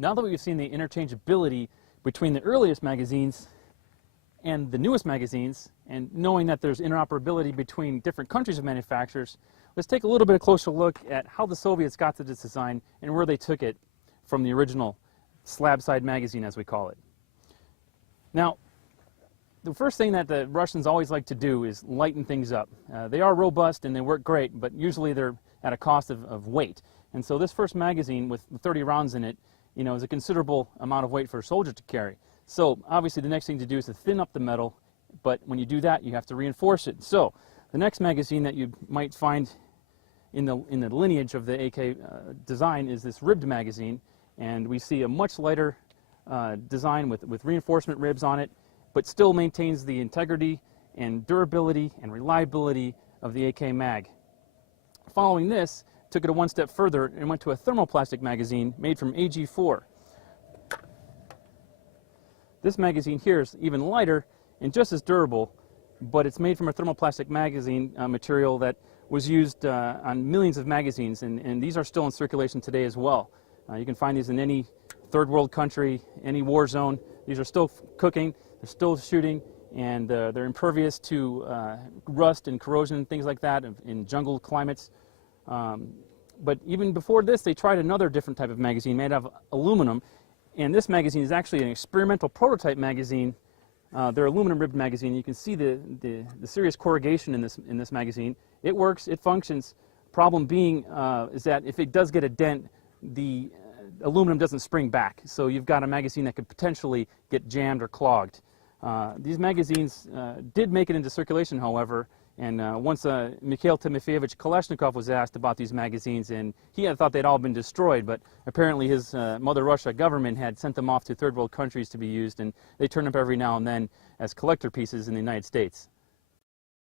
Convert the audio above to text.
Now that we've seen the interchangeability between the earliest magazines and the newest magazines, and knowing that there's interoperability between different countries of manufacturers, let's take a little bit closer look at how the Soviets got to this design and where they took it from the original slab-side magazine, as we call it. Now, the first thing that the Russians always like to do is lighten things up. They are robust and they work great, but usually they're at a cost of weight. And so this first magazine with 30 rounds in it, is a considerable amount of weight for a soldier to carry. So obviously the next thing to do is to thin up the metal, but when you do that, you have to reinforce it. So the next magazine that you might find in the lineage of the AK design is this ribbed magazine, and we see a much lighter design with reinforcement ribs on it, but still maintains the integrity and durability and reliability of the AK mag. Following this, took it one step further and went to a thermoplastic magazine made from AG4. This magazine here is even lighter and just as durable, but it's made from a thermoplastic magazine material that was used on millions of magazines, and these are still in circulation today as well. You can find these in any third world country, any war zone. These are still cooking, they're still shooting, and they're impervious to rust and corrosion and things like that in jungle climates. But even before this, they tried another different type of magazine made out of aluminum, and this magazine is actually an experimental prototype magazine. They're aluminum ribbed magazine. You can see the serious corrugation in this magazine. It works, it functions. Problem being is that if it does get a dent, the aluminum doesn't spring back. So you've got a magazine that could potentially get jammed or clogged. These magazines did make it into circulation, however, and once Mikhail Timofeyevich Kalashnikov was asked about these magazines, and he had thought they'd all been destroyed, but apparently his Mother Russia government had sent them off to third world countries to be used, and they turn up every now and then as collector pieces in the United States.